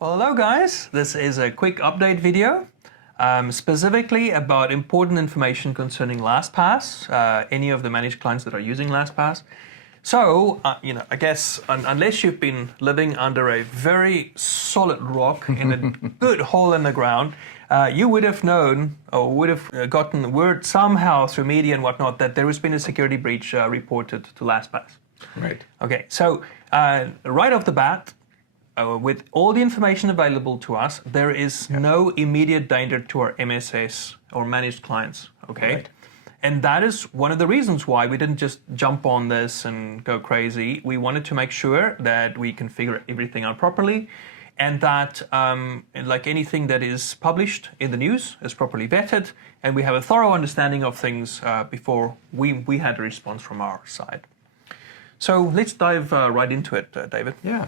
Well, hello guys. This is a quick update video, specifically about important information concerning LastPass, any of the managed clients that are using LastPass. So, I guess unless you've been living under a very solid rock in a good hole in the ground, you would have known or would have gotten word somehow through media and whatnot that there has been a security breach reported to LastPass. Right. Okay, so right off the bat, with all the information available to us, there is no immediate danger to our MSS or managed clients, okay? Right. And that is one of the reasons why we didn't just jump on this and go crazy. We wanted to make sure that we configure everything out properly and that, like anything that is published in the news, is properly vetted, and we have a thorough understanding of things before we had a response from our side. So let's dive right into it, David. Yeah.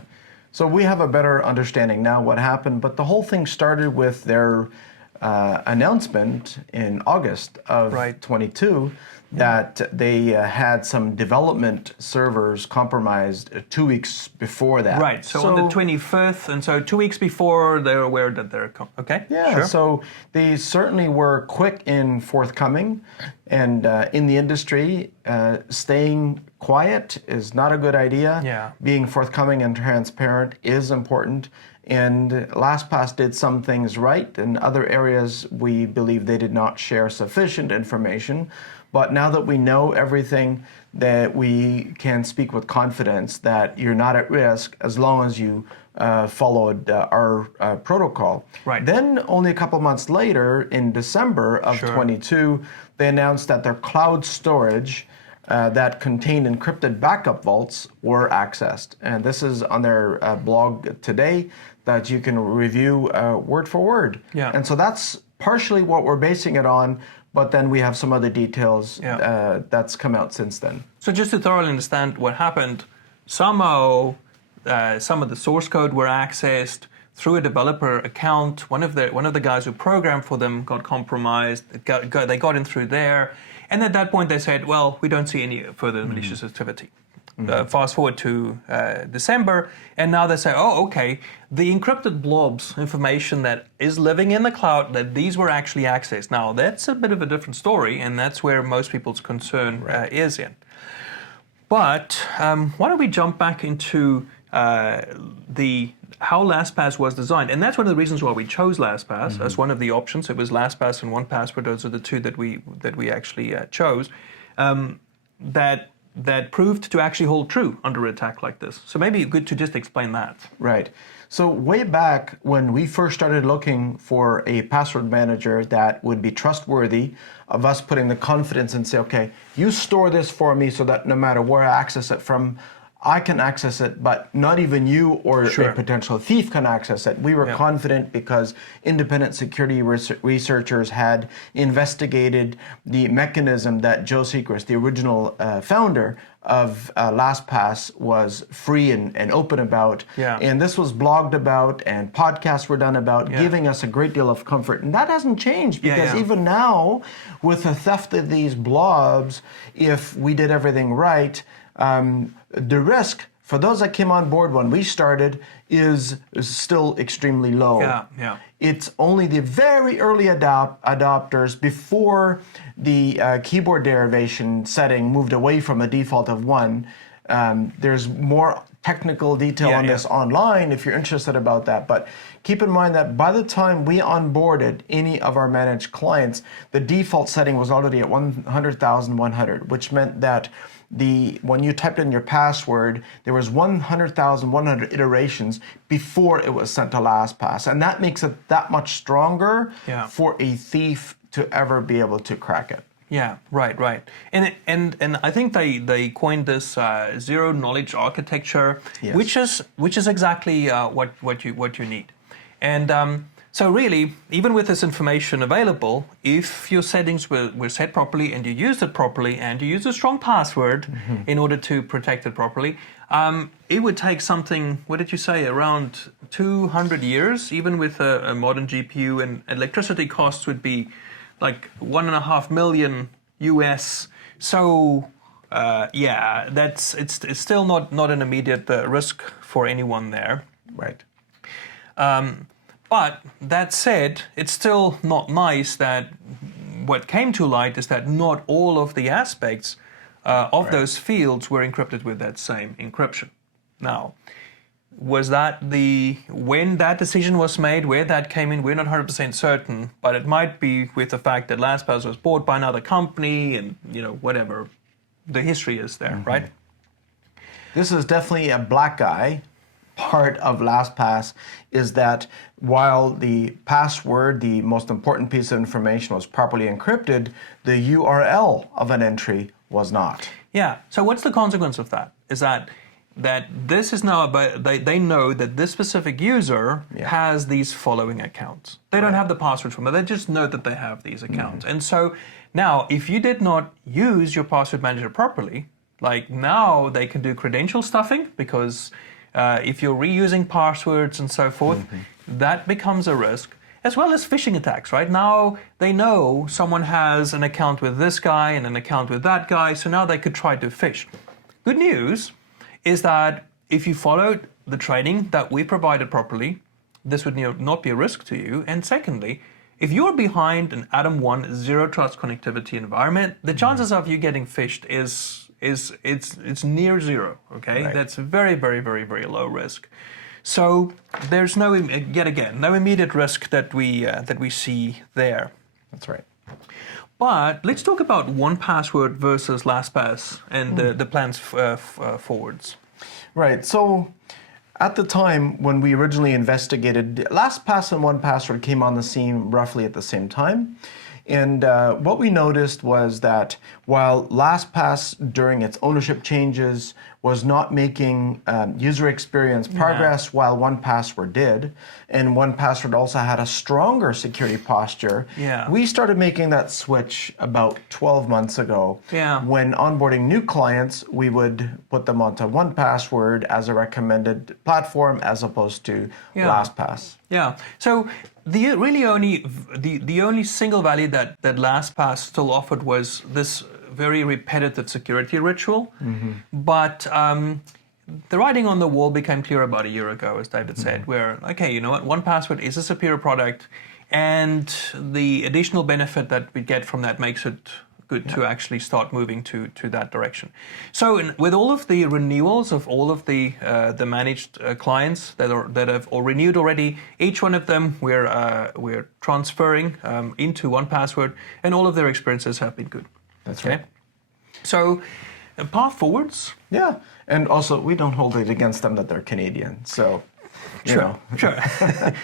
So we have a better understanding now what happened, but the whole thing started with their announcement in August of 22 that they had some development servers compromised 2 weeks before that. Right, so on the 25th, and so 2 weeks before they're aware that they're, okay? Yeah, sure. So they certainly were quick in forthcoming, and in the industry, staying quiet is not a good idea. Yeah. Being forthcoming and transparent is important. And LastPass did some things right. In other areas, we believe they did not share sufficient information. But now that we know everything, that we can speak with confidence that you're not at risk as long as you followed our protocol. Right. Then only a couple months later, in December of 22, they announced that their cloud storage that contained encrypted backup vaults were accessed. And this is on their blog today that you can review word for word. Yeah. And so that's partially what we're basing it on, but then we have some other details that's come out since then. So just to thoroughly understand what happened, somehow some of the source code were accessed through a developer account. One of the guys who programmed for them got compromised. They got in through there. And at that point, they said, well, we don't see any further malicious activity. Fast forward to December, and now they say, oh, okay, the encrypted blobs information that is living in the cloud, that these were actually accessed. Now, that's a bit of a different story, and that's where most people's concern is in. But why don't we jump back into how LastPass was designed. And that's one of the reasons why we chose LastPass as one of the options. It was LastPass and 1Password. Those are the two that we actually chose. That proved to actually hold true under an attack like this. So maybe good to just explain that. Right. So way back when we first started looking for a password manager that would be trustworthy, of us putting the confidence and say, okay, you store this for me so that no matter where I access it from, I can access it, but not even you or a potential thief can access it. We were confident because independent security researchers had investigated the mechanism that Joe Sechrest, the original founder of LastPass, was free and open about. And this was blogged about and podcasts were done about, giving us a great deal of comfort. And that hasn't changed because even now, with the theft of these blobs, if we did everything right, the risk for those that came on board when we started is still extremely low. It's only the very early adopters before the keyboard derivation setting moved away from a default of 1. There's more technical detail on this online if you're interested about that. But keep in mind that by the time we onboarded any of our managed clients, the default setting was already at 100,100, which meant that when you typed in your password, there was 100,100 iterations before it was sent to LastPass. And that makes it that much stronger for a thief to ever be able to crack it. Yeah, right. And I think they coined this zero knowledge architecture, which is exactly what you need. And so really, even with this information available, if your settings were set properly and you used it properly and you used a strong password in order to protect it properly, it would take something, what did you say, around 200 years, even with a modern GPU, and electricity costs would be like $1.5 million US. So it's still not an immediate risk for anyone there. Right. But that said, it's still not nice that what came to light is that not all of the aspects of those fields were encrypted with that same encryption. Now, was that when that decision was made, where that came in, we're not 100% certain, but it might be with the fact that LastPass was bought by another company and, whatever the history is there, right? This is definitely a black eye. Part of LastPass is that while the password, the most important piece of information, was properly encrypted, the URL of an entry was not. Yeah, so what's the consequence of that? Is that this is now about, they know that this specific user has these following accounts. They don't have the password from it, they just know that they have these accounts. And so now, if you did not use your password manager properly, like now they can do credential stuffing, because if you're reusing passwords and so forth, that becomes a risk, as well as phishing attacks, right? Now they know someone has an account with this guy and an account with that guy, so now they could try to phish. Good news is that if you followed the training that we provided properly, this would not be a risk to you. And secondly, if you're behind an ADAM1 zero trust connectivity environment, the chances of you getting phished it's near zero. Okay, that's very, very, very, very low risk. So there's no immediate risk that we see there. That's right. But let's talk about 1Password versus LastPass and the plans forwards. Right. So at the time when we originally investigated, LastPass and 1Password came on the scene roughly at the same time. And what we noticed was that while LastPass, during its ownership changes, was not making user experience progress, while 1Password did, and 1Password also had a stronger security posture, we started making that switch about 12 months ago. When onboarding new clients, we would put them onto 1Password as a recommended platform as opposed to LastPass. So the only single value that LastPass still offered was this very repetitive security ritual. But the writing on the wall became clear about a year ago, as David said, where, okay, you know what, 1Password is a superior product, and the additional benefit that we get from that makes it good to actually start moving to that direction. So with all of the renewals of all of the managed clients that have renewed already, each one of them we're transferring into 1Password, and all of their experiences have been good. That's right. So path forwards. Yeah, and also we don't hold it against them that they're Canadian, so. Sure.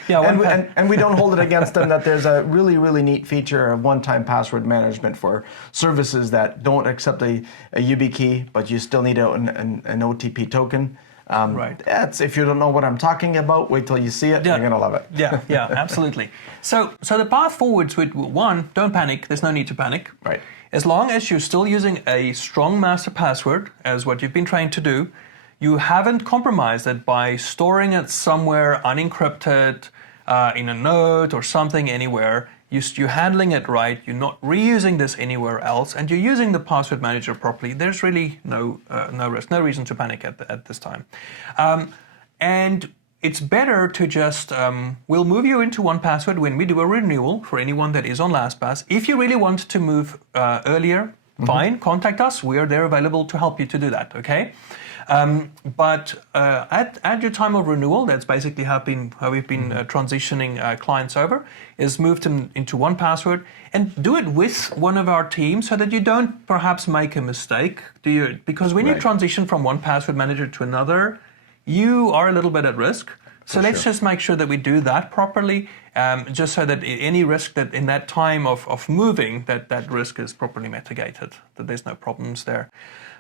And we don't hold it against them that there's a really, really neat feature of one-time password management for services that don't accept a YubiKey, but you still need an OTP token. If you don't know what I'm talking about, wait till you see it. You're going to love it. Absolutely. So the path forwards with one, don't panic. There's no need to panic. Right. As long as you're still using a strong master password, as what you've been trained to do, you haven't compromised it by storing it somewhere unencrypted, in a note or something anywhere. You're handling it right. You're not reusing this anywhere else, and you're using the password manager properly. There's really no risk, no reason to panic at this time. And it's better to just, we'll move you into 1Password when we do a renewal for anyone that is on LastPass. If you really want to move earlier, fine, contact us. We are there available to help you to do that, okay? But at your time of renewal, that's basically how we've been transitioning clients over, is move them into 1Password and do it with one of our teams so that you don't perhaps make a mistake. Because when you transition from 1Password manager to another, you are a little bit at risk. So let's just make sure that we do that properly, just so that any risk that in that time of moving, that risk is properly mitigated, that there's no problems there.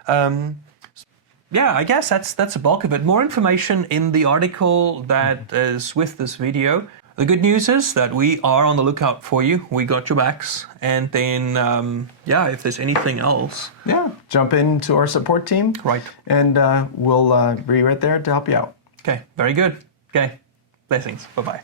I guess that's the bulk of it. More information in the article that is with this video. The good news is that we are on the lookout for you. We got your backs. And then, if there's anything else. Jump into our support team. Right. And we'll be right there to help you out. Okay, very good. Okay, blessings. Bye-bye.